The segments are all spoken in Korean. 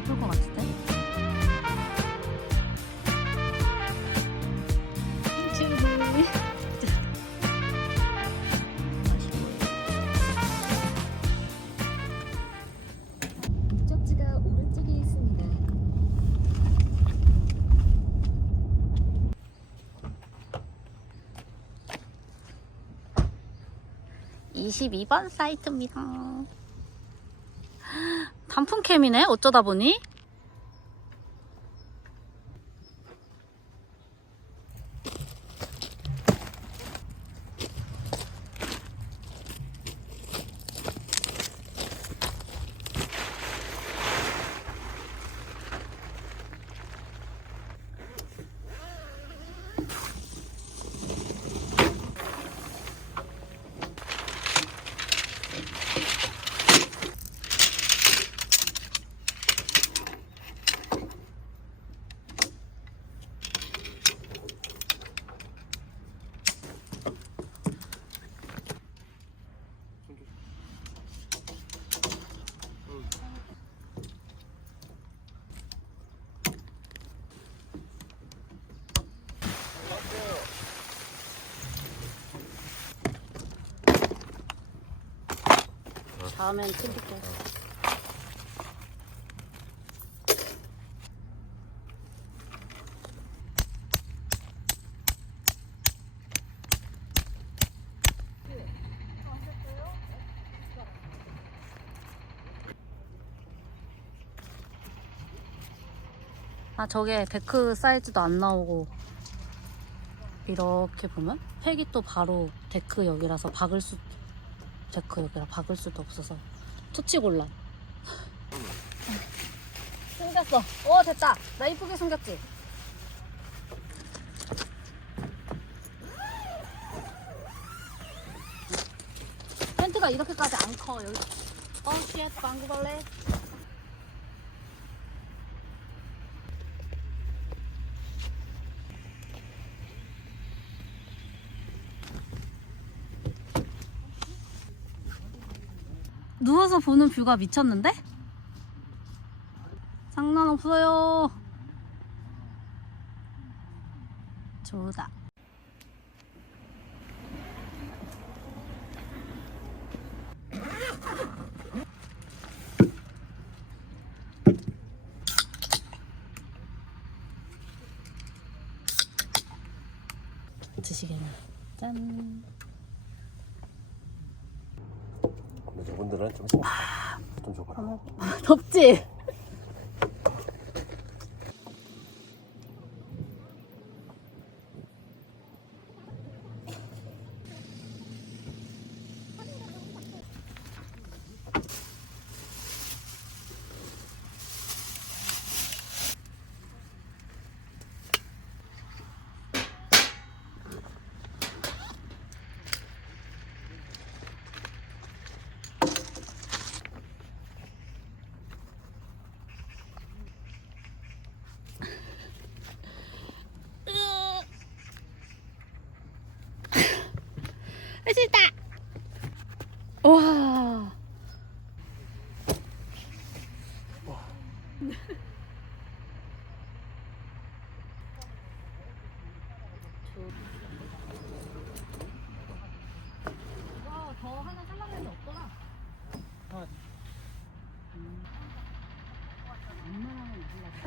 이쁠 것 같은데? 목적지가 오른쪽에 있습니다. 22번 사이트입니다. 단풍캠이네, 어쩌다 보니. 다음엔 챙길게. 아, 저게 데크 사이즈도 안 나오고, 이렇게 보면 팩이 또 바로 데크 여기라서 데크 여기라 박을 수도 없어서 투치곤란. 숨겼어. 오, 됐다. 나 이쁘게 숨겼지? 텐트가 이렇게까지 안 커. 여기. 쉣, 방구벌레. 누워서 보는 뷰가 미쳤는데? 장난 없어요. 좋다. 드시게나. 짠. 근데 저분들은 좀 줘봐라. 덥지? 맛있다. 와. 이거 더 하나 잘라내는 데 없더라. 웬만하면 몰라.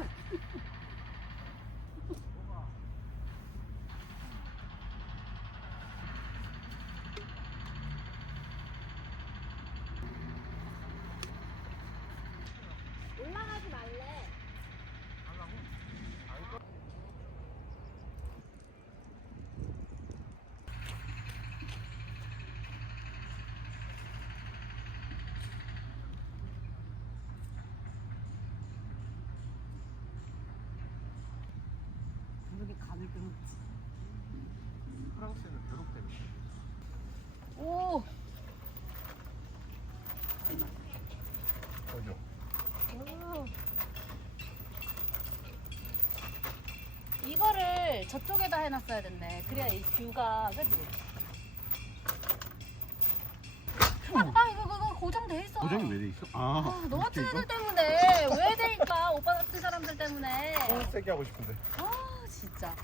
올라가지 말래. 무릎이 가늘 끊었지. 프랑스에는 벼룩 때문에. 오. 그죠? 오. 이거를 저쪽에다 해놨어야 됐네. 그래야 이 뷰가, 그치? 이거 고정돼 있어. 고정이 왜 돼 있어? 너같은 애들 때문에 왜 되니까 세게 하고 싶은데. 아 진짜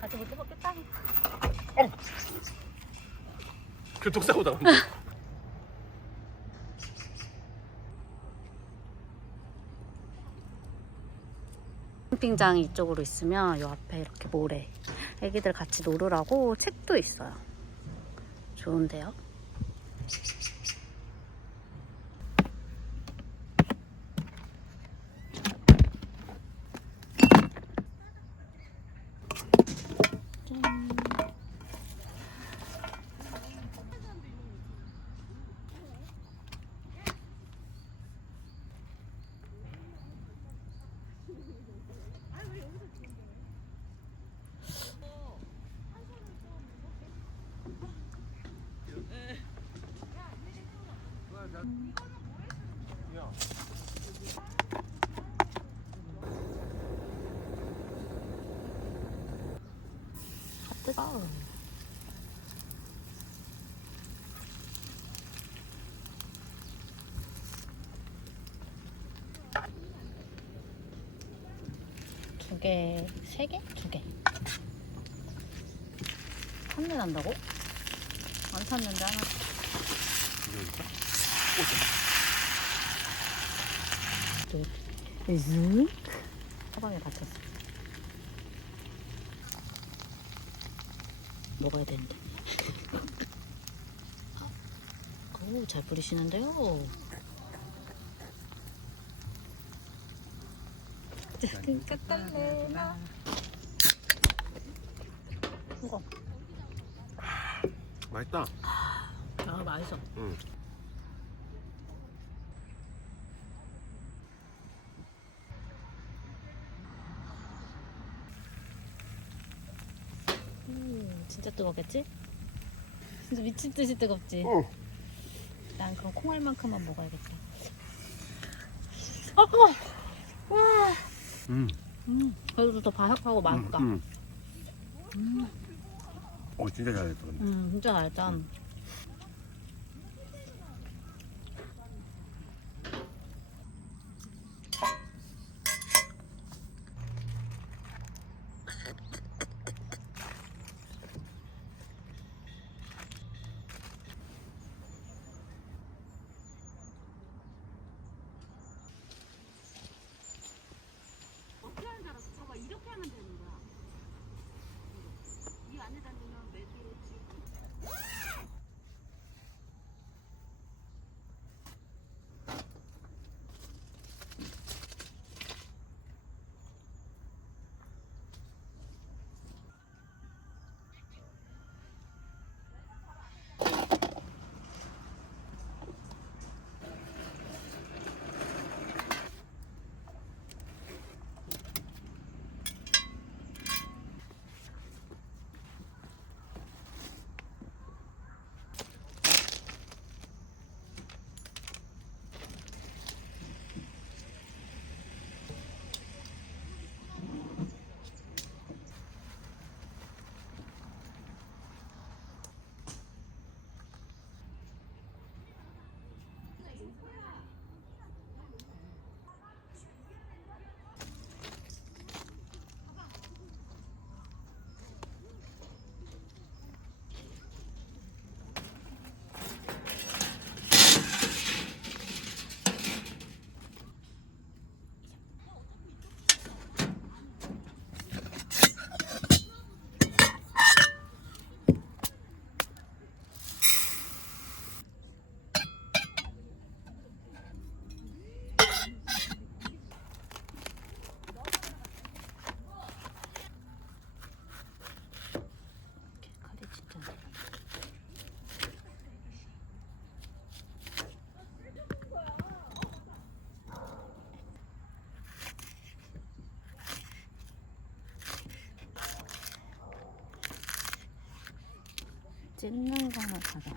같이 못 해먹겠다. 교통사고 나온다. 캠핑장이 이쪽으로 있으면 요 앞에 이렇게 모래 애기들 같이 놀으라고 책도 있어요. 좋은데요? 뜨거워. 두 개, 세 개? 두 개. 한 개 난다고? 안 샀는데 하나. 쓱 가방에 갇혔어. 먹어야 되는데. 오, 잘 뿌리시는데요. 깜깜해나. 이거. 맛있다. 아, 맛있어. 응. 진짜 뜨겁겠지? 진짜 미친 듯이 뜨겁지? 난 그럼 콩알만큼만 먹어야겠다. 와. 그래도 더 바삭하고 맛있다. 진짜 잘했어. 근데. 진짜 맛있다. 찢는 거는 가자.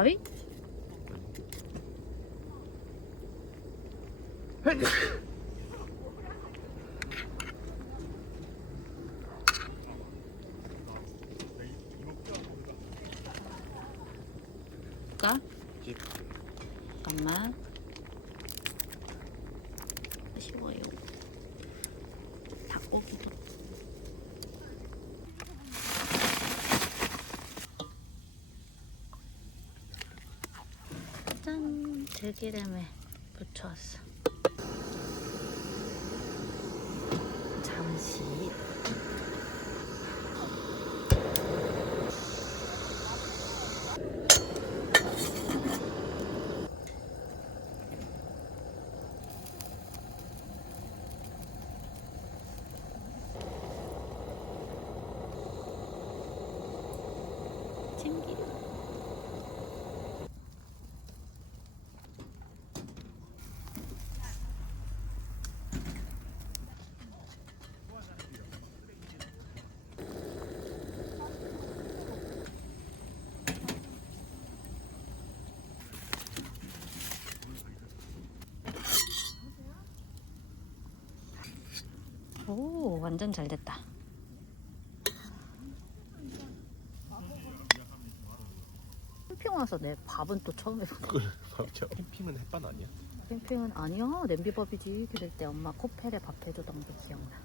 가위? 까? 잠깐만. 쉬워요. 닭고기도. 짠! 들기름에 붙여왔어. 잠시. 참기름. 오, 완전 잘 됐다. 캠핑 와서 내 밥은 또 처음 해보네. 캠핑은 햇반 아니야? 캠핑은 아니야. 냄비밥이지. 그럴 때 엄마 코펠에 밥 해주던 게 기억나.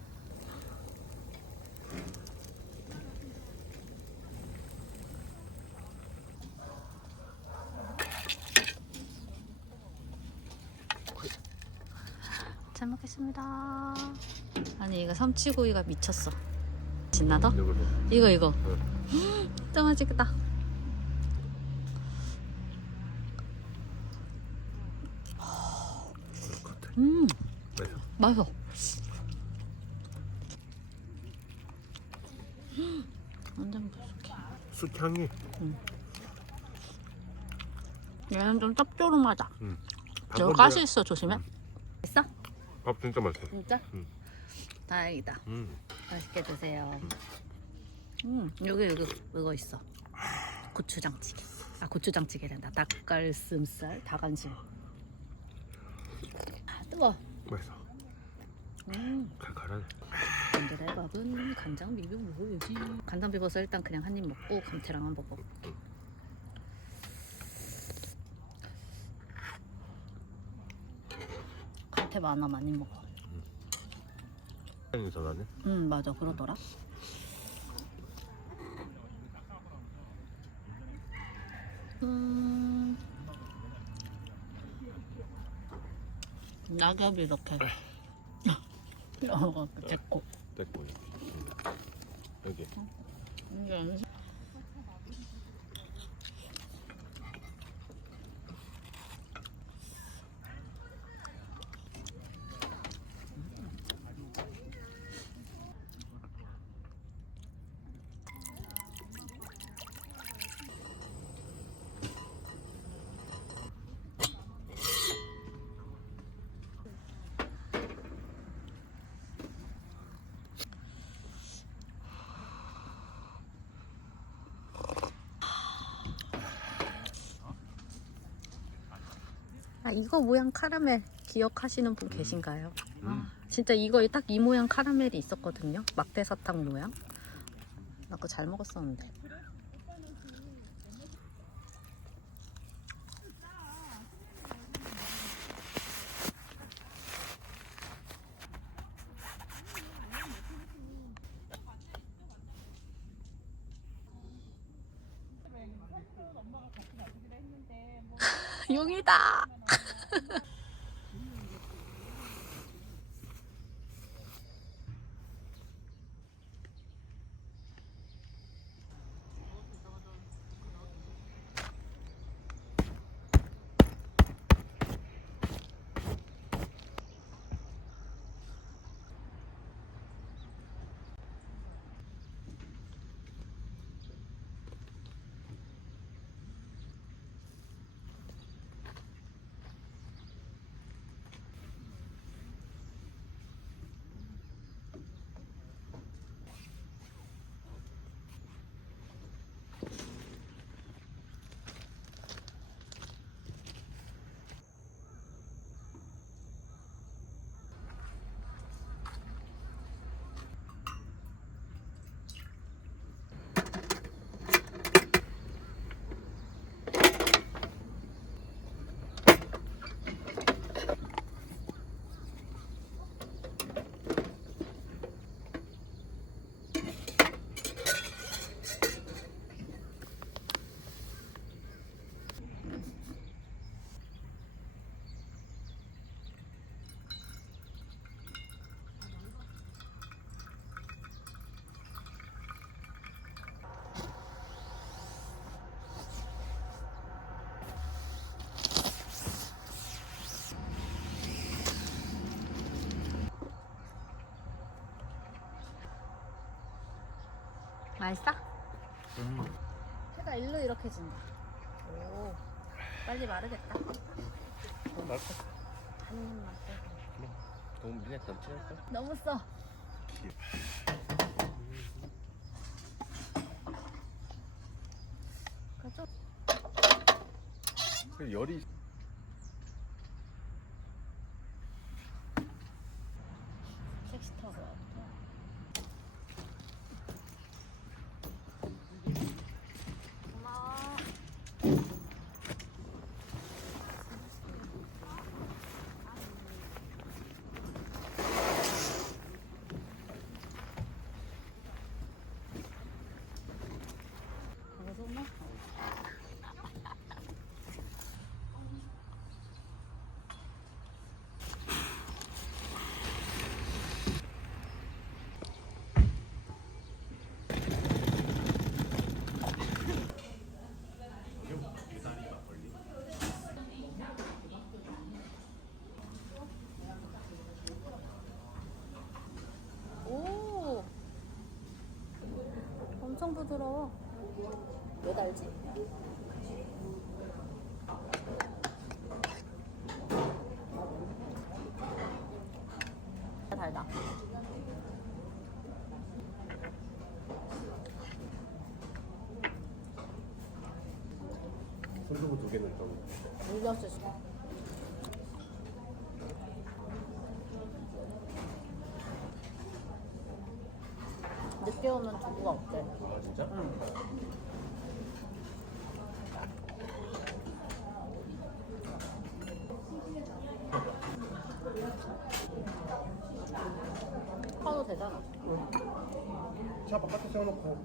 잘 먹겠습니다. 아니 이거 삼치구이가 미쳤어. 진나더? 이거. 진짜 맛있겠다. 맛있어. 완전 부족해. 숯향이. 얘는 좀 짭조름하다. 저 밥은 가시 있어, 조심해. 있어? 밥 진짜 맛있어. 진짜? 응. 다행이다. 맛있게 드세요. 여기 이거 있어. 고추장찌개. 아, 고추장찌개란다. 닭가슴살, 닭안심. 아, 뜨거. 맛있어. 칼칼하네. 오늘의 밥은 간장 비벼 먹어야지. 간장 비벼서 일단 그냥 한 입 먹고 감태랑 한번 먹어. 감태 많아 많이 먹어. 향이 더 나네. 맞아 그러더라. 낙엽이 이렇게 됐고 됐고 여기. 아, 이거 모양 카라멜 기억하시는 분 계신가요? 아, 진짜 이거 딱 이 모양 카라멜이 있었거든요. 막대사탕 모양. 나 그거 잘 먹었었는데. 용이다. 맛있어? 해가 일로 이렇게 진다. 오, 빨리 마르겠다. 맛있어. 한 입만 빼고. 너무 미네 넘치겠어? 너무 써. 가져. 열이 섹시타고 왔다. 고마워. 방송 뭐? 오, 엄청 부드러워. 몇 알지? 달다. 손두부 2개는 좀 물렸을 수. 늦게 오면 두부가 없대. 아 진짜? 커도 되잖아. 차 바깥에 세워놓고